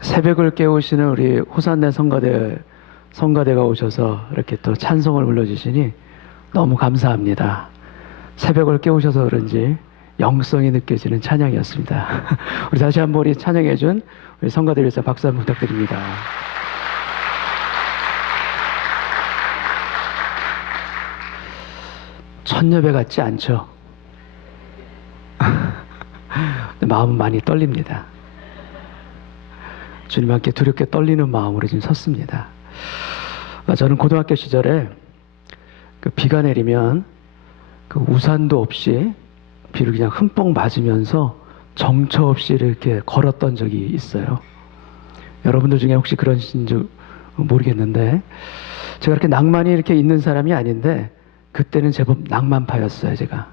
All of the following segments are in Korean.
새벽을 깨우시는 우리 호산네 성가대가 오셔서 이렇게 또 찬송을 불러주시니 너무 감사합니다. 새벽을 깨우셔서 그런지 영성이 느껴지는 찬양이었습니다. 우리 다시 한번 우리 찬양해준 우리 성가대 위해서 박수 한번 부탁드립니다. 첫예배 같지 않죠? 마음은 많이 떨립니다. 주님 함께 두렵게 떨리는 마음으로 지금 섰습니다. 저는 고등학교 시절에 비가 내리면 우산도 없이 비를 그냥 흠뻑 맞으면서 정처 없이 이렇게 걸었던 적이 있어요. 여러분들 중에 혹시 그러신지 모르겠는데, 제가 이렇게 낭만이 이렇게 있는 사람이 아닌데 그때는 제법 낭만파였어요. 제가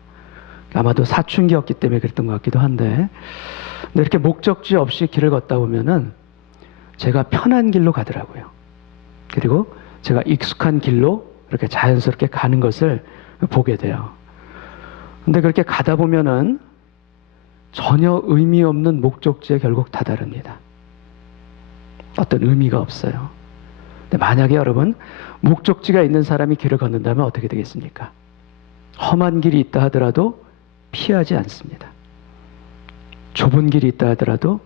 아마도 사춘기였기 때문에 그랬던 것 같기도 한데, 근데 이렇게 목적지 없이 길을 걷다 보면은 제가 편한 길로 가더라고요. 그리고 제가 익숙한 길로 이렇게 자연스럽게 가는 것을 보게 돼요. 근데 그렇게 가다 보면은 전혀 의미 없는 목적지에 결국 다다릅니다. 어떤 의미가 없어요. 근데 만약에 여러분, 목적지가 있는 사람이 길을 걷는다면 어떻게 되겠습니까? 험한 길이 있다 하더라도 피하지 않습니다. 좁은 길이 있다 하더라도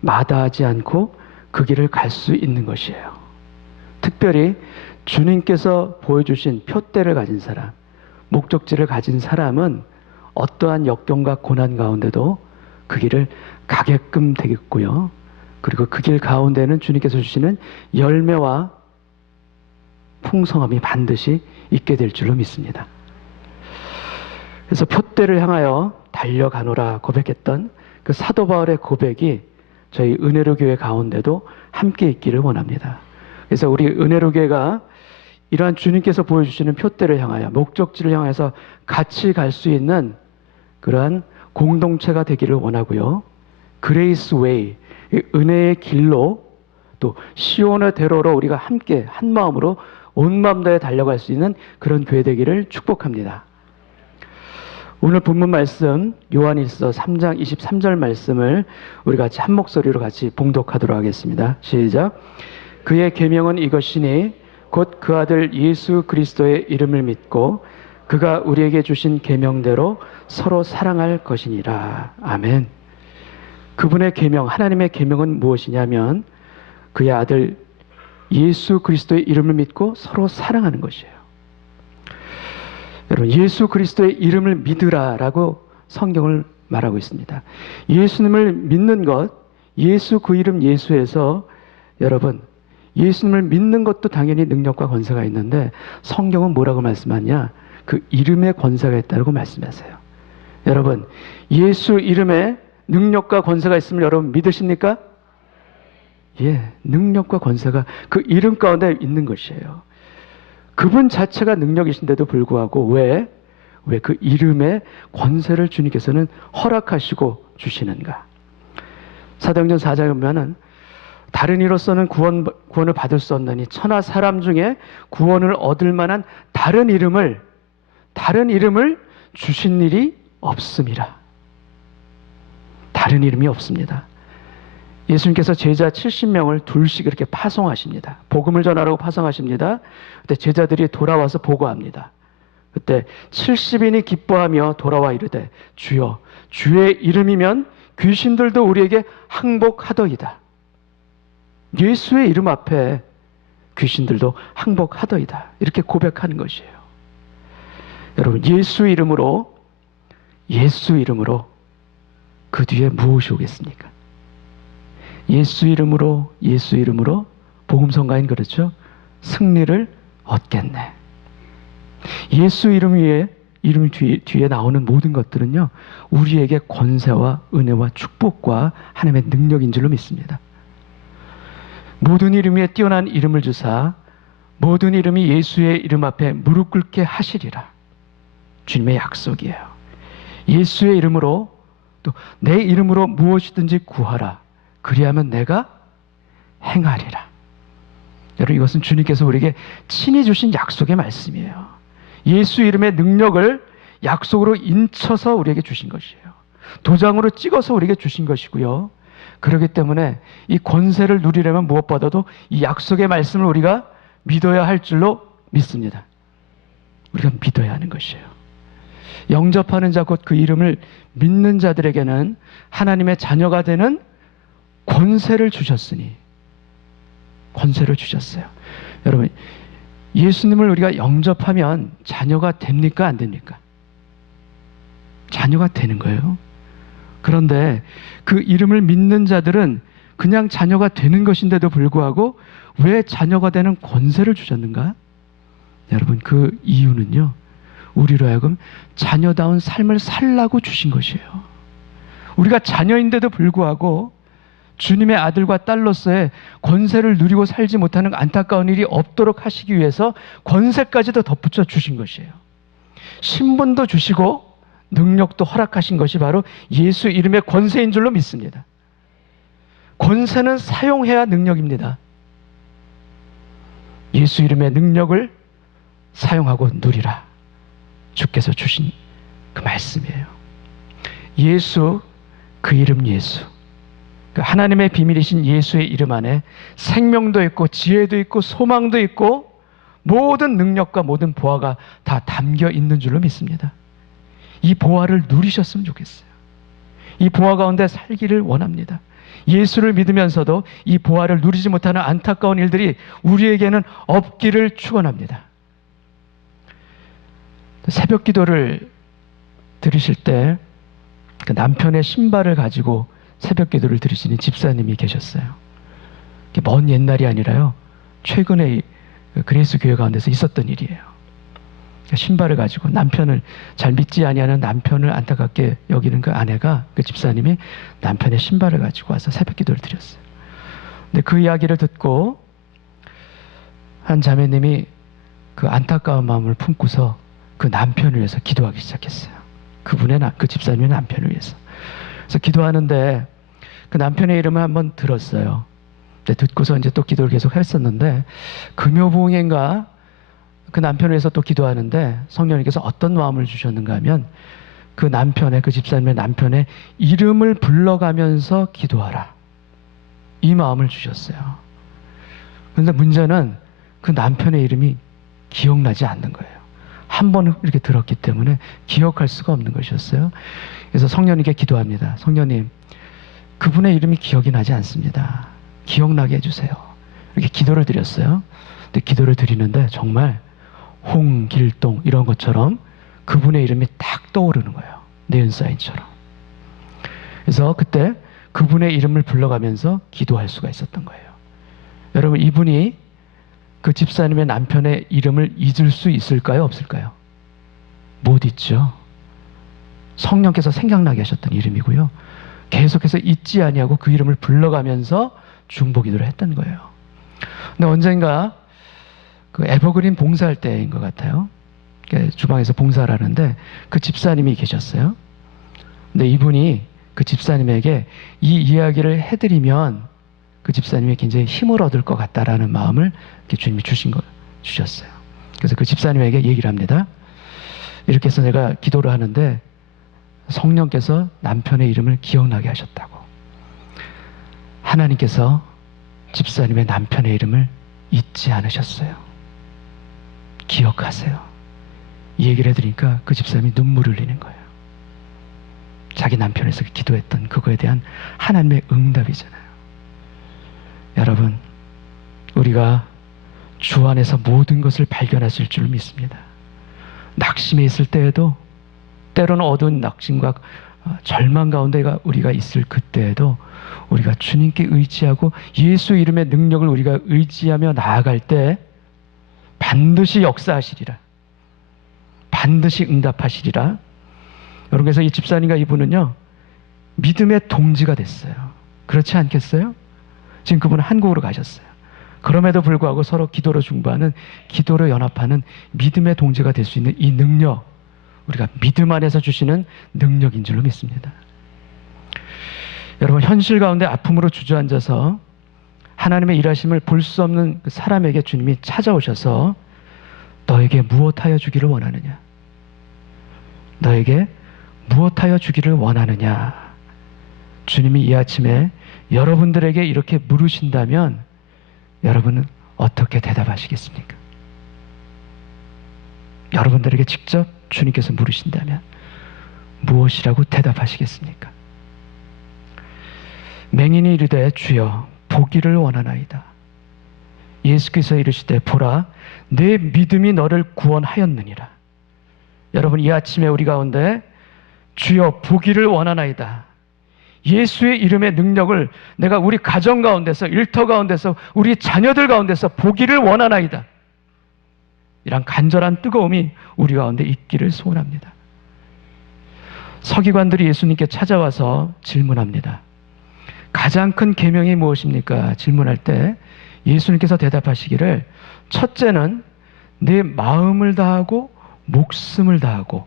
마다하지 않고 그 길을 갈 수 있는 것이에요. 특별히 주님께서 보여주신 표대를 가진 사람, 목적지를 가진 사람은 어떠한 역경과 고난 가운데도 그 길을 가게끔 되겠고요. 그리고 그 길 가운데는 주님께서 주시는 열매와 풍성함이 반드시 있게 될 줄로 믿습니다. 그래서 표대를 향하여 달려가노라 고백했던 그 사도 바울의 고백이 저희 은혜로 교회 가운데도 함께 있기를 원합니다. 그래서 우리 은혜로 교회가 이러한 주님께서 보여주시는 표대를 향하여, 목적지를 향해서 같이 갈 수 있는 그러한 공동체가 되기를 원하고요. 그레이스 웨이, 은혜의 길로, 또 시온의 대로로 우리가 함께 한 마음으로 온 마음 다해 달려갈 수 있는 그런 교회 되기를 축복합니다. 오늘 본문 말씀 요한일서 3장 23절 말씀을 우리 같이 한 목소리로 같이 봉독하도록 하겠습니다. 시작. 그의 계명은 이것이니 곧 그 아들 예수 그리스도의 이름을 믿고 그가 우리에게 주신 계명대로 서로 사랑할 것이니라. 아멘. 그분의 계명, 하나님의 계명은 무엇이냐면 그의 아들 예수 그리스도의 이름을 믿고 서로 사랑하는 것이에요. 여러분, 예수 그리스도의 이름을 믿으라라고 성경을 말하고 있습니다. 예수님을 믿는 것, 예수 그 이름 예수에서 여러분, 예수님을 믿는 것도 당연히 능력과 권세가 있는데 성경은 뭐라고 말씀하냐? 그 이름에 권세가 있다고 말씀하세요. 여러분, 예수 이름에 능력과 권세가 있으면 여러분 믿으십니까? 예, 능력과 권세가 그 이름 가운데 있는 것이에요. 그분 자체가 능력이신데도 불구하고 왜 그 이름의 권세를 주님께서는 허락하시고 주시는가? 사도행전 4장에 보면은 다른 이로서는 구원을 받을 수 없나니 천하 사람 중에 구원을 얻을 만한 다른 이름을 주신 일이 없음이라. 다른 이름이 없습니다. 예수님께서 제자 70명을 둘씩 이렇게 파송하십니다. 복음을 전하라고 파송하십니다. 그때 제자들이 돌아와서 보고합니다. 그때 70인이 기뻐하며 돌아와 이르되 주여, 주의 이름이면 귀신들도 우리에게 항복하더이다. 예수의 이름 앞에 귀신들도 항복하더이다. 이렇게 고백하는 것이에요. 여러분, 예수 이름으로 그 뒤에 무엇이 오겠습니까? 예수 이름으로 복음성가인 그렇죠? 승리를 얻겠네. 예수 이름 뒤에 나오는 모든 것들은요, 우리에게 권세와 은혜와 축복과 하나님의 능력인 줄로 믿습니다. 모든 이름 위에 뛰어난 이름을 주사 모든 이름이 예수의 이름 앞에 무릎 꿇게 하시리라. 주님의 약속이에요. 예수의 이름으로, 또 내 이름으로 무엇이든지 구하라. 그리하면 내가 행하리라. 여러분, 이것은 주님께서 우리에게 친히 주신 약속의 말씀이에요. 예수 이름의 능력을 약속으로 인쳐서 우리에게 주신 것이에요. 도장으로 찍어서 우리에게 주신 것이고요. 그렇기 때문에 이 권세를 누리려면 무엇보다도 이 약속의 말씀을 우리가 믿어야 할 줄로 믿습니다. 우리가 믿어야 하는 것이에요. 영접하는 자 곧 그 이름을 믿는 자들에게는 하나님의 자녀가 되는 권세를 주셨으니, 권세를 주셨어요. 여러분, 예수님을 우리가 영접하면 자녀가 됩니까? 안 됩니까? 자녀가 되는 거예요. 그런데 그 이름을 믿는 자들은 그냥 자녀가 되는 것인데도 불구하고 왜 자녀가 되는 권세를 주셨는가? 여러분, 그 이유는요, 우리로 하여금 자녀다운 삶을 살라고 주신 것이에요. 우리가 자녀인데도 불구하고 주님의 아들과 딸로서의 권세를 누리고 살지 못하는 안타까운 일이 없도록 하시기 위해서 권세까지도 덧붙여 주신 것이에요. 신분도 주시고 능력도 허락하신 것이 바로 예수 이름의 권세인 줄로 믿습니다. 권세는 사용해야 능력입니다. 예수 이름의 능력을 사용하고 누리라. 주께서 주신 그 말씀이에요. 예수, 그 이름 예수, 그 하나님의 비밀이신 예수의 이름 안에 생명도 있고 지혜도 있고 소망도 있고 모든 능력과 모든 보화가 다 담겨 있는 줄로 믿습니다. 이 보화를 누리셨으면 좋겠어요. 이 보화 가운데 살기를 원합니다. 예수를 믿으면서도 이 보화를 누리지 못하는 안타까운 일들이 우리에게는 없기를 축원합니다. 새벽 기도를 들으실 때 그 남편의 신발을 가지고 새벽 기도를 들으시는 집사님이 계셨어요. 먼 옛날이 아니라요, 최근에 그레이스 교회 가운데서 있었던 일이에요. 신발을 가지고 남편을 잘 믿지 아니하는 남편을 안타깝게 여기는 그 아내가, 그 집사님이 남편의 신발을 가지고 와서 새벽 기도를 드렸어요. 근데 그 이야기를 듣고 한 자매님이 그 안타까운 마음을 품고서 그 남편을 위해서 기도하기 시작했어요. 그 집사님의 남편을 위해서. 그래서 기도하는데 그 남편의 이름을 한번 들었어요. 근데 듣고서 이제 또 기도를 계속 했었는데 금요봉인가 그 남편을 위해서 또 기도하는데 성령님께서 어떤 마음을 주셨는가 하면 그 남편의, 그 집사님의 남편의 이름을 불러가면서 기도하라, 이 마음을 주셨어요. 그런데 문제는 그 남편의 이름이 기억나지 않는 거예요. 한 번 이렇게 들었기 때문에 기억할 수가 없는 것이었어요. 그래서 성령님께 기도합니다. 성령님, 그분의 이름이 기억이 나지 않습니다. 기억나게 해주세요. 이렇게 기도를 드렸어요. 근데 기도를 드리는데 정말 홍길동 이런 것처럼 그분의 이름이 딱 떠오르는 거예요. 네은사인처럼. 그래서 그때 그분의 이름을 불러가면서 기도할 수가 있었던 거예요. 여러분, 이분이 그 집사님의 남편의 이름을 잊을 수 있을까요? 없을까요? 못 잊죠. 성령께서 생각나게 하셨던 이름이고요. 계속해서 잊지 아니하고 그 이름을 불러가면서 중보기도를 했던 거예요. 근데 언젠가 그 에버그린 봉사할 때인 것 같아요. 주방에서 봉사를 하는데 그 집사님이 계셨어요. 근데 이분이 그 집사님에게 이 이야기를 해드리면 그 집사님이 굉장히 힘을 얻을 것 같다라는 마음을 주님이 주셨어요. 그래서 그 집사님에게 얘기를 합니다. 이렇게 해서 내가 기도를 하는데 성령께서 남편의 이름을 기억나게 하셨다고. 하나님께서 집사님의 남편의 이름을 잊지 않으셨어요. 기억하세요. 이 얘기를 해드리니까 그 집사님이 눈물을 흘리는 거예요. 자기 남편에서 기도했던 그거에 대한 하나님의 응답이잖아요. 여러분, 우리가 주 안에서 모든 것을 발견하실 줄 믿습니다. 낙심에 있을 때에도, 때로는 어두운 낙심과 절망 가운데 우리가 있을 그때에도 우리가 주님께 의지하고 예수 이름의 능력을 우리가 의지하며 나아갈 때 반드시 역사하시리라. 반드시 응답하시리라. 여러분, 그래서 이 집사님과 이분은요, 믿음의 동지가 됐어요. 그렇지 않겠어요? 지금 그분은 한국으로 가셨어요. 그럼에도 불구하고 서로 기도로 중보하는, 기도로 연합하는 믿음의 동지가 될 수 있는 이 능력, 우리가 믿음 안에서 주시는 능력인 줄로 믿습니다. 여러분, 현실 가운데 아픔으로 주저앉아서 하나님의 일하심을 볼 수 없는 그 사람에게 주님이 찾아오셔서 너에게 무엇하여 주기를 원하느냐? 너에게 무엇하여 주기를 원하느냐? 주님이 이 아침에 여러분들에게 이렇게 물으신다면 여러분은 어떻게 대답하시겠습니까? 여러분들에게 직접 주님께서 물으신다면 무엇이라고 대답하시겠습니까? 맹인이 이르되 주여 보기를 원하나이다. 예수께서 이르시되 보라 내 믿음이 너를 구원하였느니라. 여러분, 이 아침에 우리 가운데 주여 보기를 원하나이다, 예수의 이름의 능력을 내가 우리 가정 가운데서, 일터 가운데서, 우리 자녀들 가운데서 보기를 원하나이다, 이런 간절한 뜨거움이 우리 가운데 있기를 소원합니다. 서기관들이 예수님께 찾아와서 질문합니다. 가장 큰 계명이 무엇입니까? 질문할 때 예수님께서 대답하시기를, 첫째는 내 마음을 다하고 목숨을 다하고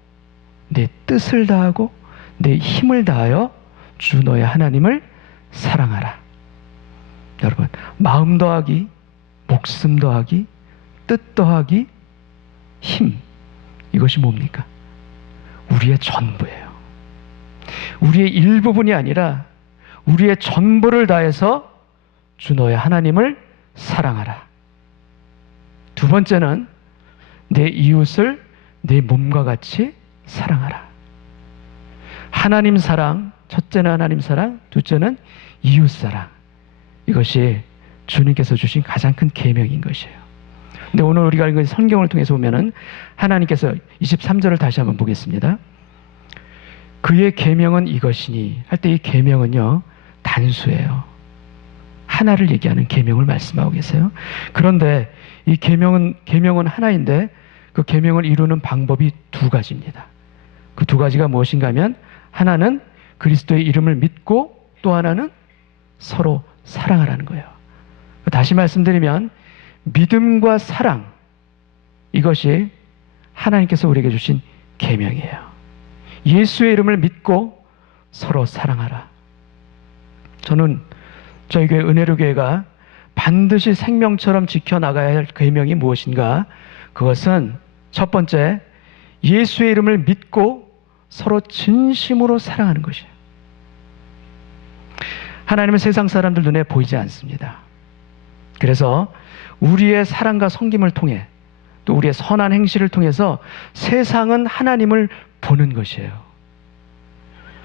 내 뜻을 다하고 내 힘을 다하여 주 너의 하나님을 사랑하라. 여러분, 마음 더하기, 목숨 더하기, 뜻 더하기, 힘, 이것이 뭡니까? 우리의 전부예요. 우리의 일부분이 아니라 우리의 전부를 다해서 주 너의 하나님을 사랑하라. 두 번째는 내 이웃을 내 몸과 같이 사랑하라. 하나님 사랑, 첫째는 하나님 사랑, 둘째는 이웃 사랑. 이것이 주님께서 주신 가장 큰 계명인 것이에요. 근데 오늘 우리가 읽은 성경을 통해서 보면은 하나님께서 23절을 다시 한번 보겠습니다. 그의 계명은 이것이니 할 때 이 계명은요 단수예요. 하나를 얘기하는 계명을 말씀하고 계세요. 그런데 이 계명은 하나인데 그 계명을 이루는 방법이 두 가지입니다. 그 두 가지가 무엇인가 하면, 하나는 그리스도의 이름을 믿고 또 하나는 서로 사랑하라는 거예요. 다시 말씀드리면 믿음과 사랑, 이것이 하나님께서 우리에게 주신 계명이에요. 예수의 이름을 믿고 서로 사랑하라. 저는 저희 교회 은혜로교회가 반드시 생명처럼 지켜나가야 할 계명이 무엇인가? 그것은 첫 번째, 예수의 이름을 믿고 서로 진심으로 사랑하는 것이에요. 하나님은 세상 사람들 눈에 보이지 않습니다. 그래서 우리의 사랑과 섬김을 통해 또 우리의 선한 행실을 통해서 세상은 하나님을 보는 것이에요.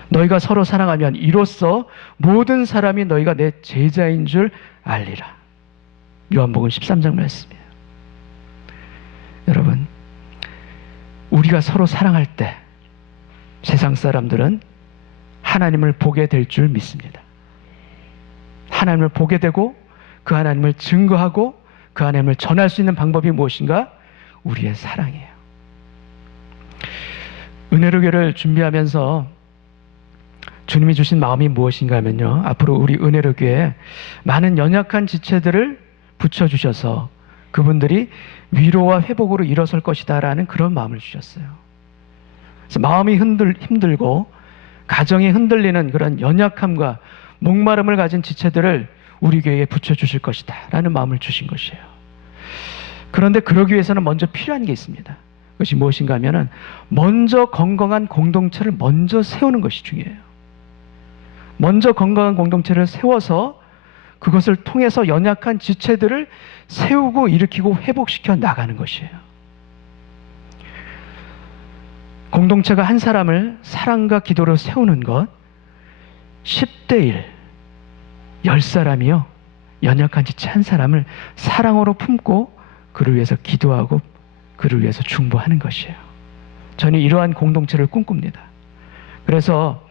너희가 서로 사랑하면 이로써 모든 사람이 너희가 내 제자인 줄 알리라. 요한복음 13장 말씀이에요. 여러분, 우리가 서로 사랑할 때 세상 사람들은 하나님을 보게 될 줄 믿습니다. 하나님을 보게 되고 그 하나님을 증거하고 그 하나님을 전할 수 있는 방법이 무엇인가? 우리의 사랑이에요. 은혜로교를 준비하면서 주님이 주신 마음이 무엇인가 하면요, 앞으로 우리 은혜로교회에 많은 연약한 지체들을 붙여주셔서 그분들이 위로와 회복으로 일어설 것이다 라는 그런 마음을 주셨어요. 그래서 마음이 힘들고 가정이 흔들리는 그런 연약함과 목마름을 가진 지체들을 우리 교회에 붙여주실 것이다 라는 마음을 주신 것이에요. 그런데 그러기 위해서는 먼저 필요한 게 있습니다. 그것이 무엇인가 하면은 먼저 건강한 공동체를 먼저 세우는 것이 중요해요. 먼저 건강한 공동체를 세워서 그것을 통해서 연약한 지체들을 세우고 일으키고 회복시켜 나가는 것이에요. 공동체가 한 사람을 사랑과 기도로 세우는 것, 10대 1, 10사람이요 연약한 지체 한 사람을 사랑으로 품고 그를 위해서 기도하고 그를 위해서 중보하는 것이에요. 저는 이러한 공동체를 꿈꿉니다. 그래서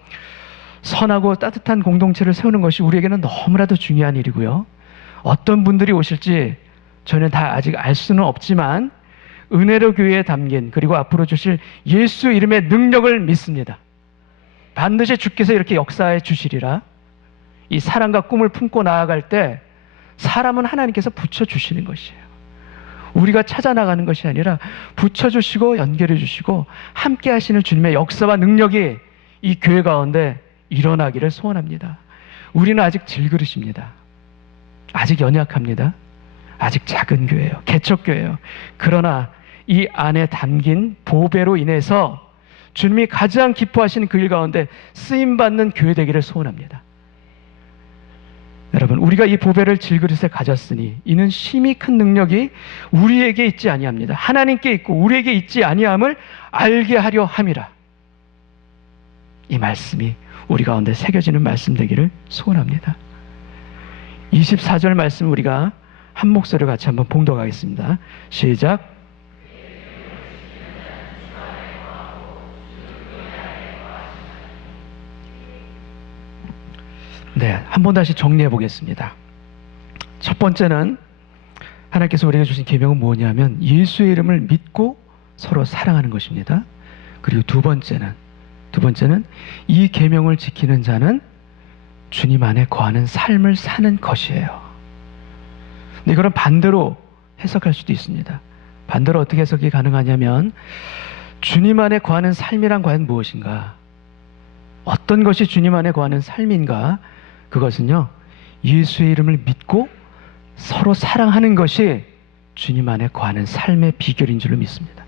선하고 따뜻한 공동체를 세우는 것이 우리에게는 너무나도 중요한 일이고요. 어떤 분들이 오실지 저는 다 아직 알 수는 없지만 은혜로 교회에 담긴, 그리고 앞으로 주실 예수 이름의 능력을 믿습니다. 반드시 주께서 이렇게 역사해 주시리라. 이 사랑과 꿈을 품고 나아갈 때 사람은 하나님께서 붙여주시는 것이에요. 우리가 찾아 나가는 것이 아니라 붙여주시고 연결해 주시고 함께 하시는 주님의 역사와 능력이 이 교회 가운데 일어나기를 소원합니다. 우리는 아직 질그릇입니다. 아직 연약합니다. 아직 작은 교회예요. 개척교회예요. 그러나 이 안에 담긴 보배로 인해서 주님이 가장 기뻐하시는 그 일 가운데 쓰임받는 교회 되기를 소원합니다. 여러분, 우리가 이 보배를 질그릇에 가졌으니 이는 심히 큰 능력이 우리에게 있지 아니합니다. 하나님께 있고 우리에게 있지 아니함을 알게 하려 함이라. 이 말씀이 우리 가운데 새겨지는 말씀 되기를 소원합니다. 24절 말씀 우리가 한 목소리로 같이 한번 봉독하겠습니다. 시작. 네, 한번 다시 정리해 보겠습니다. 첫 번째는 하나님께서 우리에게 주신 계명은 뭐냐면 예수의 이름을 믿고 서로 사랑하는 것입니다. 그리고 두 번째는 이 계명을 지키는 자는 주님 안에 거하는 삶을 사는 것이에요. 근데 이거는 반대로 해석할 수도 있습니다. 반대로 어떻게 해석이 가능하냐면 주님 안에 거하는 삶이란 과연 무엇인가? 어떤 것이 주님 안에 거하는 삶인가? 그것은요, 예수의 이름을 믿고 서로 사랑하는 것이 주님 안에 거하는 삶의 비결인 줄로 믿습니다.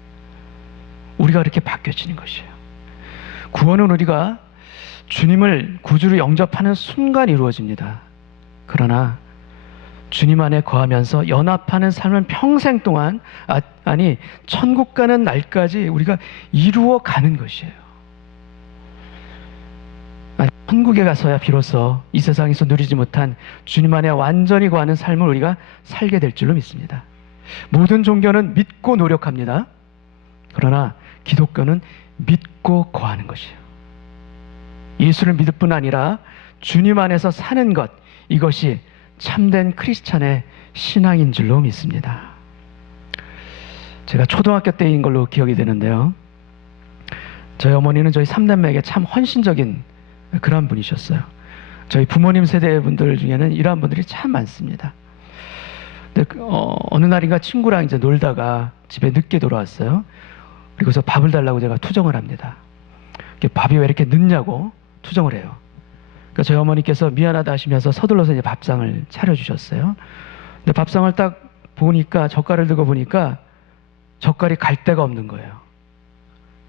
우리가 그렇게 바뀌어지는 것이에요. 구원은 우리가 주님을 구주로 영접하는 순간 이루어집니다. 그러나 주님 안에 거하면서 연합하는 삶은 평생 동안, 아니 천국 가는 날까지 우리가 이루어 가는 것이에요. 천국에 가서야 비로소 이 세상에서 누리지 못한 주님 안에 완전히 거하는 삶을 우리가 살게 될 줄로 믿습니다. 모든 종교는 믿고 노력합니다. 그러나 기독교는 믿고 거하는 것이에요. 예수를 믿을 뿐 아니라 주님 안에서 사는 것, 이것이 참된 크리스찬의 신앙인 줄로 믿습니다. 제가 초등학교 때인 걸로 기억이 되는데요, 저희 어머니는 저희 3남매에게 참 헌신적인 그런 분이셨어요. 저희 부모님 세대 분들 중에는 이러한 분들이 참 많습니다. 근데 어느 날인가 친구랑 이제 놀다가 집에 늦게 돌아왔어요. 그리고서 밥을 달라고 제가 투정을 합니다. 밥이 왜 이렇게 늦냐고 투정을 해요. 그러니까 저희 어머니께서 미안하다 하시면서 서둘러서 이제 밥상을 차려주셨어요. 근데 밥상을 딱 보니까, 젓갈을 들고 보니까 젓갈이 갈 데가 없는 거예요.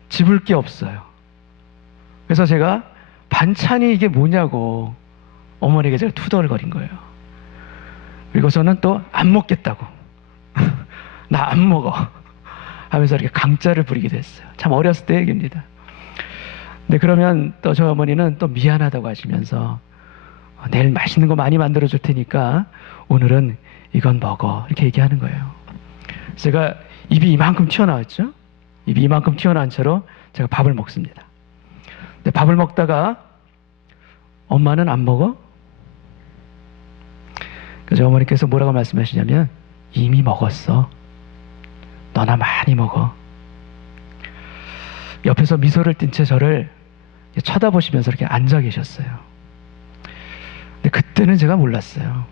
집을 게 없어요. 그래서 제가 반찬이 이게 뭐냐고 어머니에게 제가 투덜거린 거예요. 그리고서는 또 안 먹겠다고 나 안 먹어 하면서 이렇게 강짜를 부리게 됐어요. 참 어렸을 때 얘기입니다. 근데 그러면 또 저희 어머니는 또 미안하다고 하시면서 내일 맛있는 거 많이 만들어 줄 테니까 오늘은 이건 먹어, 이렇게 얘기하는 거예요. 제가 입이 이만큼 튀어나왔죠. 입이 이만큼 튀어나온 채로 제가 밥을 먹습니다. 근데 밥을 먹다가 엄마는 안 먹어? 그래서 어머니께서 뭐라고 말씀하시냐면 이미 먹었어. 너나 많이 먹어. 옆에서 미소를 띤 채 저를 쳐다보시면서 이렇게 앉아 계셨어요. 근데 그때는 제가 몰랐어요.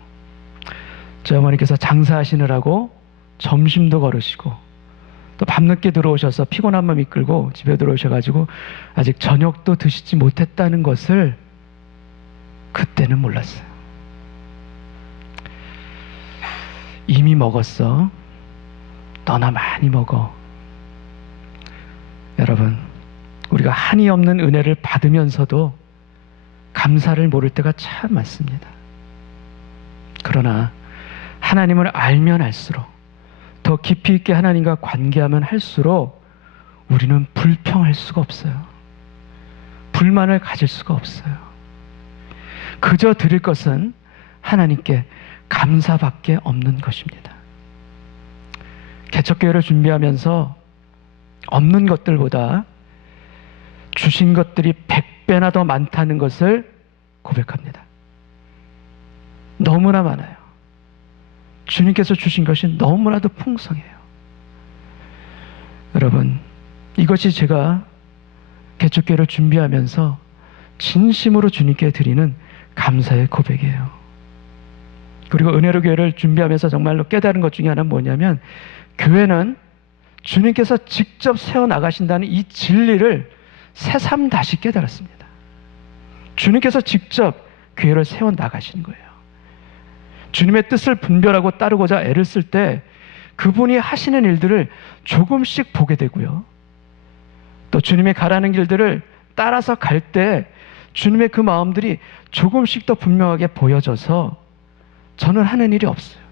저희 어머니께서 장사하시느라고 점심도 걸으시고 또 밤늦게 들어오셔서 피곤한 마음 이끌고 집에 들어오셔가지고 아직 저녁도 드시지 못했다는 것을 그때는 몰랐어요. 이미 먹었어. 너나 많이 먹어. 여러분, 우리가 한이 없는 은혜를 받으면서도 감사를 모를 때가 참 많습니다. 그러나 하나님을 알면 알수록, 더 깊이 있게 하나님과 관계하면 할수록 우리는 불평할 수가 없어요. 불만을 가질 수가 없어요. 그저 드릴 것은 하나님께 감사밖에 없는 것입니다. 개척교회를 준비하면서 없는 것들보다 주신 것들이 100배나 더 많다는 것을 고백합니다. 너무나 많아요. 주님께서 주신 것이 너무나도 풍성해요. 여러분, 이것이 제가 개척교회를 준비하면서 진심으로 주님께 드리는 감사의 고백이에요. 그리고 은혜로 교회를 준비하면서 정말로 깨달은 것 중에 하나는 뭐냐면, 교회는 주님께서 직접 세워나가신다는 이 진리를 새삼 다시 깨달았습니다. 주님께서 직접 교회를 세워나가시는 거예요. 주님의 뜻을 분별하고 따르고자 애를 쓸 때 그분이 하시는 일들을 조금씩 보게 되고요. 또 주님의 가라는 길들을 따라서 갈 때 주님의 그 마음들이 조금씩 더 분명하게 보여져서 저는 하는 일이 없어요.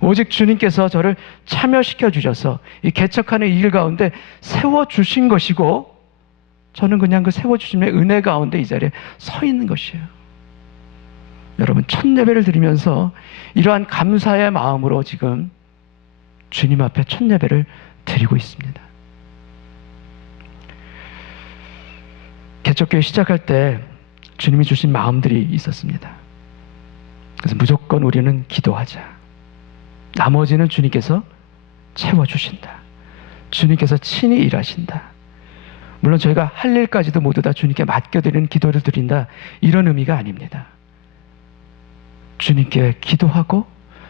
오직 주님께서 저를 참여시켜 주셔서 이 개척하는 이 일 가운데 세워주신 것이고, 저는 그냥 그 세워주심의 은혜 가운데 이 자리에 서 있는 것이에요. 여러분, 첫 예배를 드리면서 이러한 감사의 마음으로 지금 주님 앞에 첫 예배를 드리고 있습니다. 개척교회 시작할 때 주님이 주신 마음들이 있었습니다. 그래서 무조건 우리는 기도하자. 나머지는 주님께서 채워주신다. 주님께서 친히 일하신다. 물론 저희가 할 일까지도 모두 다 주님께 맡겨드리는 기도를 드린다, 이런 의미가 아닙니다. 주님께 기도하고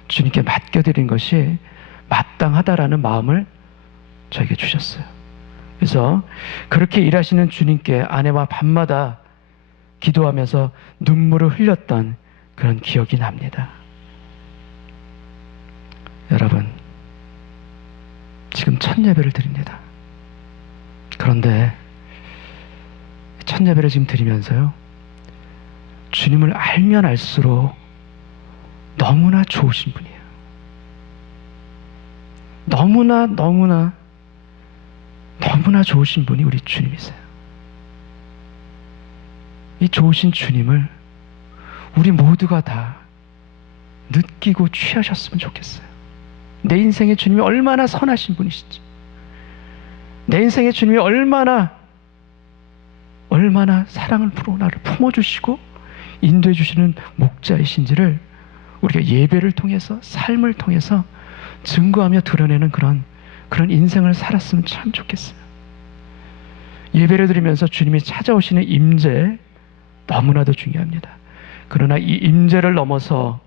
주님께 맡겨드리는 것이 마땅하다라는 마음을 저에게 주셨어요. 그래서 그렇게 일하시는 주님께 아내와 밤마다 기도하면서 눈물을 흘렸던 그런 기억이 납니다. 여러분, 지금 첫 예배를 드립니다. 그런데 첫 예배를 지금 드리면서요, 주님을 알면 알수록 너무나 좋으신 분이에요. 너무나 좋으신 분이 우리 주님이세요. 이 좋으신 주님을 우리 모두가 다 느끼고 취하셨으면 좋겠어요. 내 인생의 주님이 얼마나 선하신 분이신지, 내 인생의 주님이 얼마나 사랑을 부어 나를 품어주시고 인도해 주시는 목자이신지를 우리가 예배를 통해서, 삶을 통해서 증거하며 드러내는 그런 인생을 살았으면 참 좋겠어요. 예배를 드리면서 주님이 찾아오시는 임재, 너무나도 중요합니다. 그러나 이 임재를 넘어서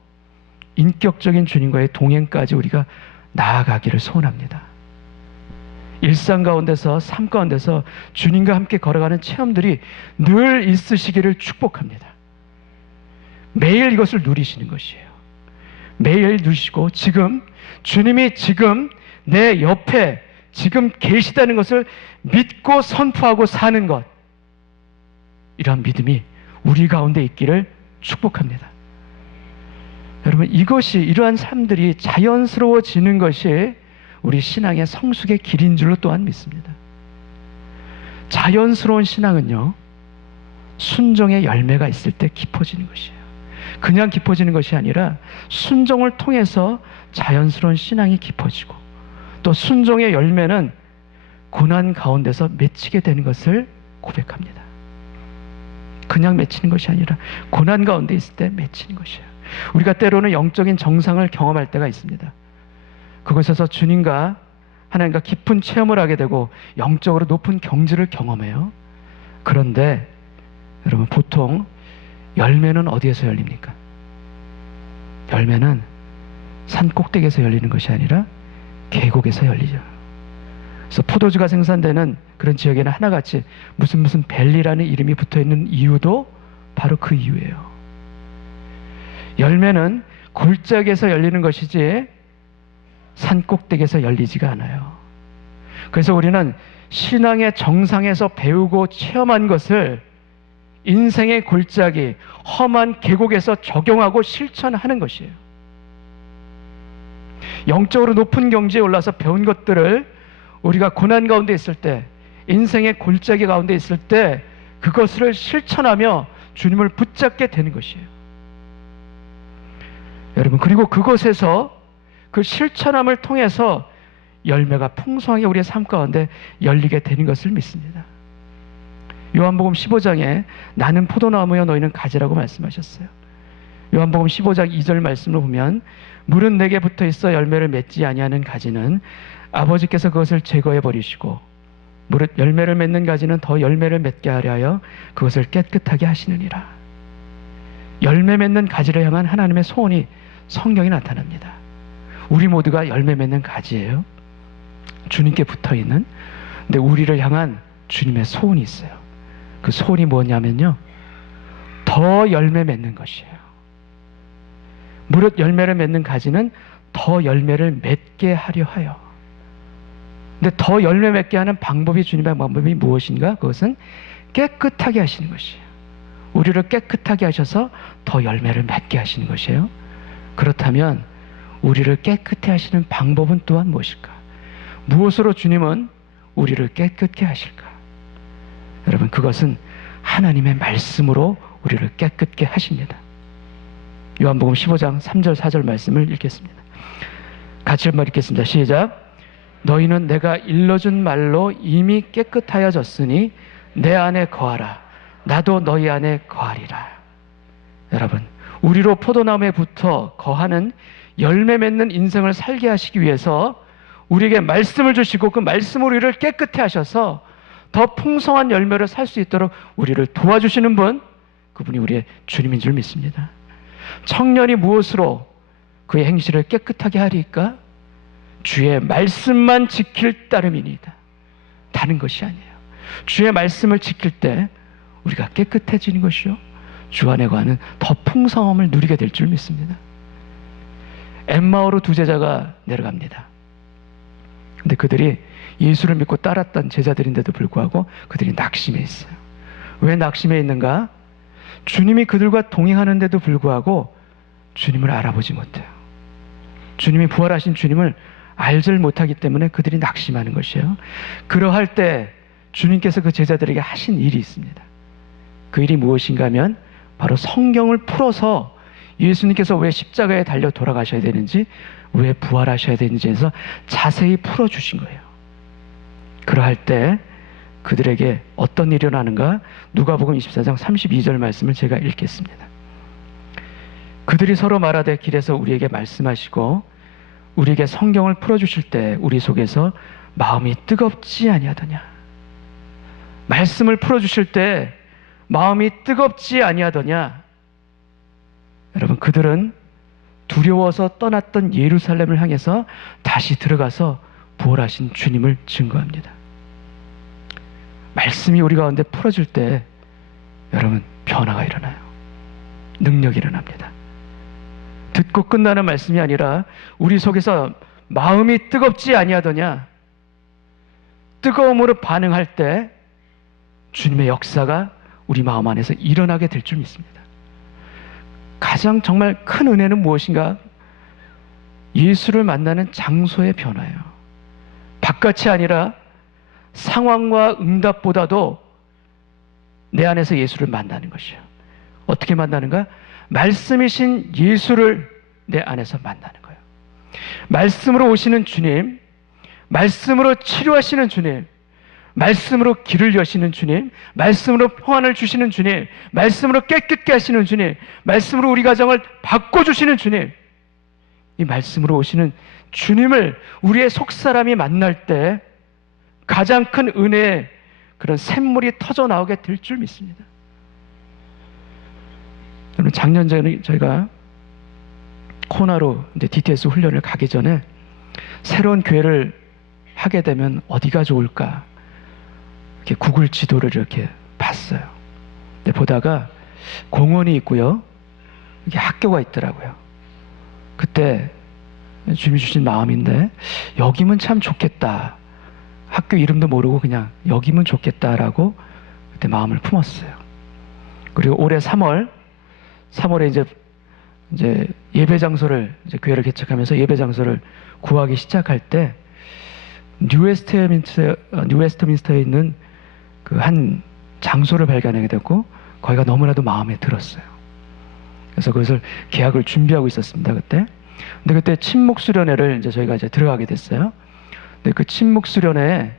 인격적인 주님과의 동행까지 우리가 나아가기를 소원합니다. 일상 가운데서, 삶 가운데서 주님과 함께 걸어가는 체험들이 늘 있으시기를 축복합니다. 매일 이것을 누리시는 것이에요. 매일 누리시고, 주님이 지금 내 옆에 지금 계시다는 것을 믿고 선포하고 사는 것, 이러한 믿음이 우리 가운데 있기를 축복합니다. 여러분, 이러한 삶들이 자연스러워지는 것이 우리 신앙의 성숙의 길인 줄로 또한 믿습니다. 자연스러운 신앙은요, 순종의 열매가 있을 때 깊어지는 것이에요. 그냥 깊어지는 것이 아니라 순종을 통해서 자연스러운 신앙이 깊어지고, 또 순종의 열매는 고난 가운데서 맺히게 되는 것을 고백합니다. 그냥 맺히는 것이 아니라 고난 가운데 있을 때 맺히는 것이에요. 우리가 때로는 영적인 정상을 경험할 때가 있습니다. 그곳에서 주님과 하나님과 깊은 체험을 하게 되고 영적으로 높은 경지를 경험해요. 그런데 여러분, 보통 열매는 어디에서 열립니까? 열매는 산 꼭대기에서 열리는 것이 아니라 계곡에서 열리죠. 그래서 포도주가 생산되는 그런 지역에는 하나같이 무슨 벨리라는 이름이 붙어있는 이유도 바로 그 이유예요. 열매는 골짜기에서 열리는 것이지 산 꼭대기에서 열리지가 않아요. 그래서 우리는 신앙의 정상에서 배우고 체험한 것을 인생의 골짜기, 험한 계곡에서 적용하고 실천하는 것이에요. 영적으로 높은 경지에 올라서 배운 것들을 우리가 고난 가운데 있을 때, 인생의 골짜기 가운데 있을 때 그것을 실천하며 주님을 붙잡게 되는 것이에요. 여러분, 그리고 그곳에서 그 실천함을 통해서 열매가 풍성하게 우리의 삶 가운데 열리게 되는 것을 믿습니다. 요한복음 15장에 나는 포도나무여 너희는 가지라고 말씀하셨어요. 요한복음 15장 2절 말씀을 보면, 물은 내게 붙어 있어 열매를 맺지 아니하는 가지는 아버지께서 그것을 제거해 버리시고 무릇 열매를 맺는 가지는 더 열매를 맺게 하려 하여 그것을 깨끗하게 하시느니라. 열매 맺는 가지를 향한 하나님의 소원이 성경에 나타납니다. 우리 모두가 열매 맺는 가지예요. 주님께 붙어있는. 근데 우리를 향한 주님의 소원이 있어요. 그 소원이 뭐냐면요, 더 열매 맺는 것이에요. 무릇 열매를 맺는 가지는 더 열매를 맺게 하려 하여. 근데 더 열매 맺게 하는 방법이, 주님의 방법이 무엇인가? 그것은 깨끗하게 하시는 것이에요. 우리를 깨끗하게 하셔서 더 열매를 맺게 하시는 것이에요. 그렇다면 우리를 깨끗해 하시는 방법은 또한 무엇일까? 무엇으로 주님은 우리를 깨끗게 하실까? 여러분, 그것은 하나님의 말씀으로 우리를 깨끗게 하십니다. 요한복음 15장 3절 4절 말씀을 읽겠습니다. 같이 한번 읽겠습니다. 시작. 너희는 내가 일러준 말로 이미 깨끗하여졌으니 내 안에 거하라. 나도 너희 안에 거하리라. 여러분, 우리로 포도나무에 붙어 거하는 열매 맺는 인생을 살게 하시기 위해서 우리에게 말씀을 주시고 그 말씀으로 우리를 깨끗해 하셔서 더 풍성한 열매를 살 수 있도록 우리를 도와주시는 분, 그분이 우리의 주님인 줄 믿습니다. 청년이 무엇으로 그의 행실을 깨끗하게 하리까? 주의 말씀만 지킬 따름이니이다. 다른 것이 아니에요. 주의 말씀을 지킬 때 우리가 깨끗해지는 것이요, 주 안에 거하는 더 풍성함을 누리게 될 줄 믿습니다. 엠마오로 두 제자가 내려갑니다. 근데 그들이 예수를 믿고 따랐던 제자들인데도 불구하고 그들이 낙심해 있어요. 왜 낙심해 있는가? 주님이 그들과 동행하는데도 불구하고 주님을 알아보지 못해요. 주님이 부활하신 주님을 알지를 못하기 때문에 그들이 낙심하는 것이에요. 그러할 때 주님께서 그 제자들에게 하신 일이 있습니다. 그 일이 무엇인가 하면 바로 성경을 풀어서 예수님께서 왜 십자가에 달려 돌아가셔야 되는지, 왜 부활하셔야 되는지에서 자세히 풀어주신 거예요. 그러할 때 그들에게 어떤 일이 일어나는가? 누가복음 24장 32절 말씀을 제가 읽겠습니다. 그들이 서로 말하되 길에서 우리에게 말씀하시고 우리에게 성경을 풀어주실 때 우리 속에서 마음이 뜨겁지 아니하더냐. 말씀을 풀어주실 때 마음이 뜨겁지 아니하더냐. 여러분, 그들은 두려워서 떠났던 예루살렘을 향해서 다시 들어가서 부활하신 주님을 증거합니다. 말씀이 우리 가운데 풀어질 때 여러분, 변화가 일어나요. 능력이 일어납니다. 듣고 끝나는 말씀이 아니라 우리 속에서 마음이 뜨겁지 아니하더냐. 뜨거움으로 반응할 때 주님의 역사가 우리 마음 안에서 일어나게 될 줄 믿습니다. 가장 정말 큰 은혜는 무엇인가? 예수를 만나는 장소의 변화예요. 바깥이 아니라 상황과 응답보다도 내 안에서 예수를 만나는 것이에요. 어떻게 만나는가? 말씀이신 예수를 내 안에서 만나는 거예요. 말씀으로 오시는 주님, 말씀으로 치료하시는 주님, 말씀으로 길을 여시는 주님, 말씀으로 평안을 주시는 주님, 말씀으로 깨끗게 하시는 주님, 말씀으로 우리 가정을 바꿔주시는 주님, 이 말씀으로 오시는 주님을 우리의 속사람이 만날 때 가장 큰 은혜의 그런 샘물이 터져 나오게 될 줄 믿습니다. 저는 작년 전에 저희가 코로나로 이제 DTS 훈련을 가기 전에 새로운 교회를 하게 되면 어디가 좋을까? 이렇게 구글 지도를 이렇게 봤어요. 근데 보다가 공원이 있고요, 이게 학교가 있더라고요. 그때 주님이 주신 마음인데 여기면 참 좋겠다. 학교 이름도 모르고 그냥 여기면 좋겠다라고 그때 마음을 품었어요. 그리고 올해 3월에 이제 예배 장소를 이제 교회를 개척하면서 예배 장소를 구하기 시작할 때 뉴웨스트민스터에 있는 그 한 장소를 발견하게 됐고 거기가 너무나도 마음에 들었어요. 그래서 그것을 계약을 준비하고 있었습니다, 그때. 근데 그때 침묵 수련회를 이제 저희가 이제 들어가게 됐어요. 근데 그 침묵 수련회에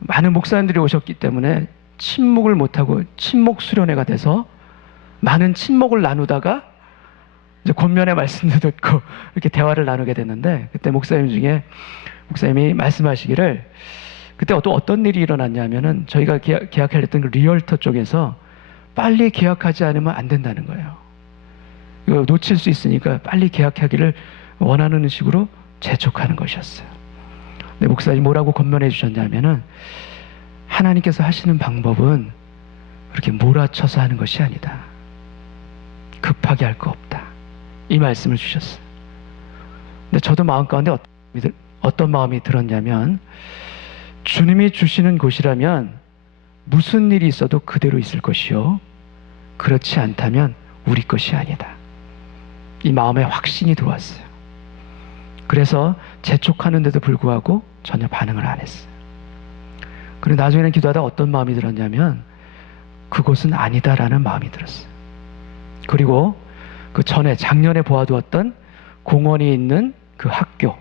많은 목사님들이 오셨기 때문에 침묵을 못하고 침묵 수련회가 돼서 많은 침묵을 나누다가 이제 권면의 말씀도 듣고 이렇게 대화를 나누게 됐는데, 그때 목사님 중에 목사님이 말씀하시기를 그때 또 어떤 일이 일어났냐면은 저희가 계약하려던 그 리얼터 쪽에서 빨리 계약하지 않으면 안 된다는 거예요. 이거 놓칠 수 있으니까 빨리 계약하기를 원하는 식으로 재촉하는 것이었어요. 근데 목사님 뭐라고 권면해 주셨냐면은 하나님께서 하시는 방법은 그렇게 몰아쳐서 하는 것이 아니다. 급하게 할 거 없다. 이 말씀을 주셨어요. 근데 저도 마음 가운데 어떤 마음이 들었냐면, 주님이 주시는 곳이라면 무슨 일이 있어도 그대로 있을 것이요, 그렇지 않다면 우리 것이 아니다. 이 마음에 확신이 들어왔어요. 그래서 재촉하는데도 불구하고 전혀 반응을 안 했어요. 그리고 나중에는 기도하다 어떤 마음이 들었냐면 그곳은 아니다라는 마음이 들었어요. 그리고 그 전에 작년에 보아두었던 공원이 있는 그 학교,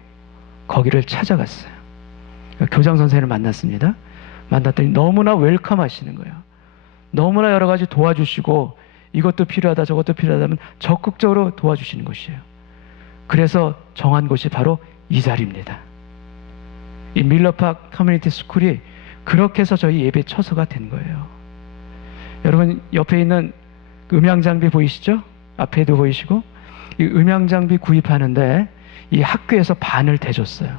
거기를 찾아갔어요. 교장 선생님을 만났습니다. 만났더니 너무나 웰컴 하시는 거예요. 너무나 여러 가지 도와주시고 이것도 필요하다 저것도 필요하다면 적극적으로 도와주시는 것이에요. 그래서 정한 곳이 바로 이 자리입니다. 이 밀러파크 커뮤니티 스쿨이 그렇게 해서 저희 예배 처소가 된 거예요. 여러분 옆에 있는 음향 장비 보이시죠? 앞에도 보이시고 이 음향 장비 구입하는데 이 학교에서 반을 대줬어요.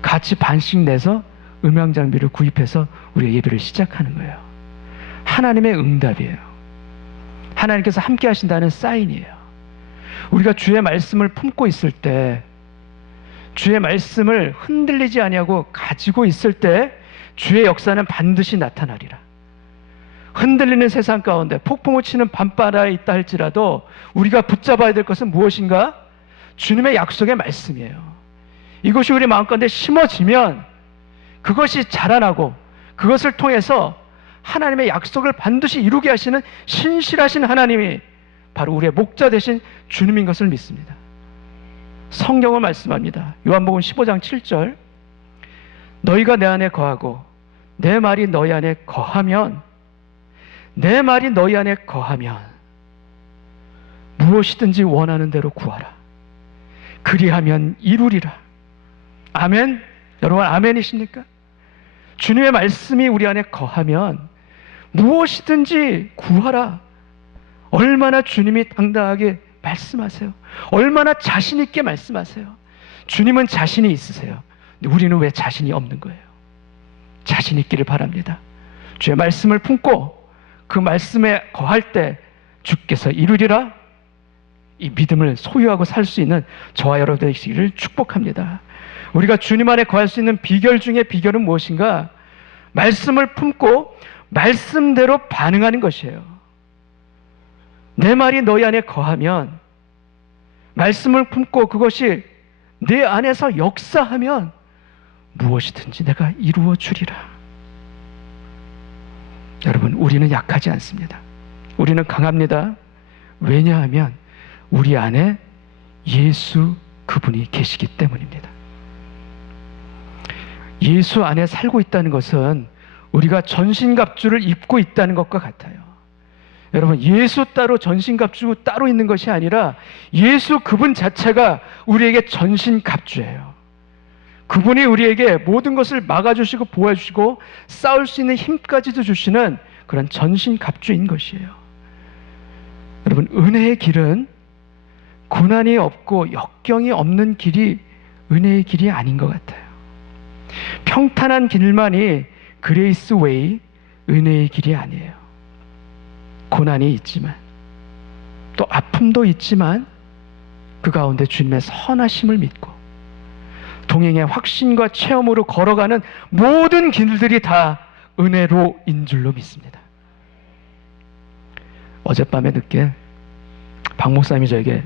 같이 반씩 내서 음향 장비를 구입해서 우리가 예배를 시작하는 거예요. 하나님의 응답이에요. 하나님께서 함께 하신다는 사인이에요. 우리가 주의 말씀을 품고 있을 때, 주의 말씀을 흔들리지 아니하고 가지고 있을 때 주의 역사는 반드시 나타나리라. 흔들리는 세상 가운데 폭풍을 치는 밤바다에 있다 할지라도 우리가 붙잡아야 될 것은 무엇인가? 주님의 약속의 말씀이에요. 이것이 우리 마음가운데 심어지면 그것이 자라나고 그것을 통해서 하나님의 약속을 반드시 이루게 하시는 신실하신 하나님이 바로 우리의 목자 되신 주님인 것을 믿습니다. 성경을 말씀합니다. 요한복음 15장 7절 너희가 내 안에 거하고 내 말이 너희 안에 거하면 내 말이 너희 안에 거하면 무엇이든지 원하는 대로 구하라. 그리하면 이루리라. 아멘? 여러분 아멘이십니까? 주님의 말씀이 우리 안에 거하면 무엇이든지 구하라. 얼마나 주님이 당당하게 말씀하세요. 얼마나 자신 있게 말씀하세요. 주님은 자신이 있으세요. 근데 우리는 왜 자신이 없는 거예요? 자신 있기를 바랍니다. 주의 말씀을 품고 그 말씀에 거할 때 주께서 이루리라. 이 믿음을 소유하고 살 수 있는 저와 여러분들이 되시기를 축복합니다. 우리가 주님 안에 거할 수 있는 비결 중에 비결은 무엇인가? 말씀을 품고 말씀대로 반응하는 것이에요. 내 말이 너희 안에 거하면, 말씀을 품고 그것이 내 안에서 역사하면 무엇이든지 내가 이루어 주리라. 여러분, 우리는 약하지 않습니다. 우리는 강합니다. 왜냐하면 우리 안에 예수 그분이 계시기 때문입니다. 예수 안에 살고 있다는 것은 우리가 전신갑주를 입고 있다는 것과 같아요. 여러분, 예수 따로 전신갑주 따로 있는 것이 아니라 예수 그분 자체가 우리에게 전신갑주예요. 그분이 우리에게 모든 것을 막아주시고 보호해주시고 싸울 수 있는 힘까지도 주시는 그런 전신갑주인 것이에요. 여러분, 은혜의 길은 고난이 없고 역경이 없는 길이 은혜의 길이 아닌 것 같아요. 평탄한 길만이 그레이스 웨이, 은혜의 길이 아니에요. 고난이 있지만 또 아픔도 있지만 그 가운데 주님의 선하심을 믿고 동행의 확신과 체험으로 걸어가는 모든 길들이 다 은혜로인 줄로 믿습니다. 어젯밤에 늦게 박 목사님이 저에게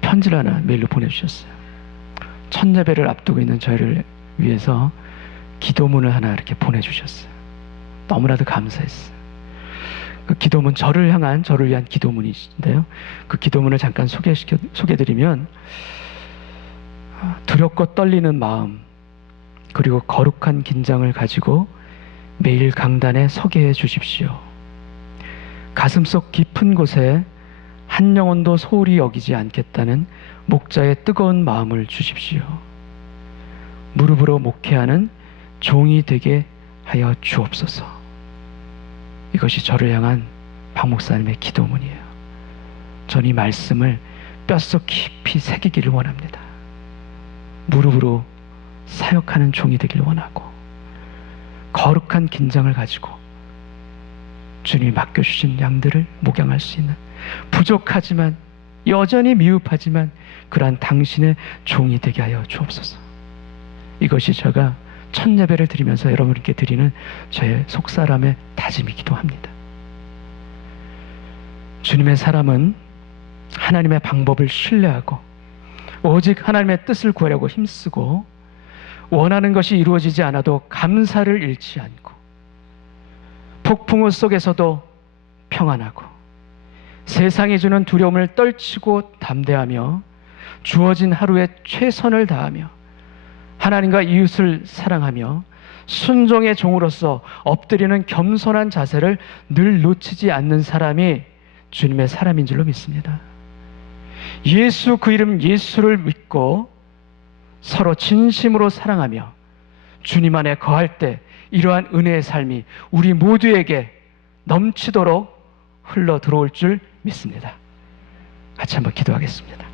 편지를 하나 메일로 보내주셨어요. 첫 예배를 앞두고 있는 저희를 위해서 기도문을 하나 이렇게 보내주셨어요. 너무나도 감사했어요. 그 기도문, 저를 위한 기도문이신데요. 그 기도문을 잠깐 소개해드리면, 두렵고 떨리는 마음 그리고 거룩한 긴장을 가지고 매일 강단에 서게 해 주십시오. 가슴속 깊은 곳에 한 영혼도 소홀히 여기지 않겠다는 목자의 뜨거운 마음을 주십시오. 무릎으로 목회하는 종이 되게 하여 주옵소서. 이것이 저를 향한 박 목사님의 기도문이에요. 전 이 말씀을 뼛속 깊이 새기기를 원합니다. 무릎으로 사역하는 종이 되기를 원하고, 거룩한 긴장을 가지고 주님이 맡겨주신 양들을 목양할 수 있는, 부족하지만 여전히 미흡하지만 그러한 당신의 종이 되게 하여 주옵소서. 이것이 제가 첫 예배를 드리면서 여러분께 드리는 저의 속사람의 다짐이기도 합니다. 주님의 사람은 하나님의 방법을 신뢰하고 오직 하나님의 뜻을 구하려고 힘쓰고 원하는 것이 이루어지지 않아도 감사를 잃지 않고 폭풍우 속에서도 평안하고 세상이 주는 두려움을 떨치고 담대하며 주어진 하루에 최선을 다하며 하나님과 이웃을 사랑하며 순종의 종으로서 엎드리는 겸손한 자세를 늘 놓치지 않는 사람이 주님의 사람인 줄로 믿습니다. 예수, 그 이름 예수를 믿고 서로 진심으로 사랑하며 주님 안에 거할 때 이러한 은혜의 삶이 우리 모두에게 넘치도록 흘러 들어올 줄 믿습니다. 같이 한번 기도하겠습니다.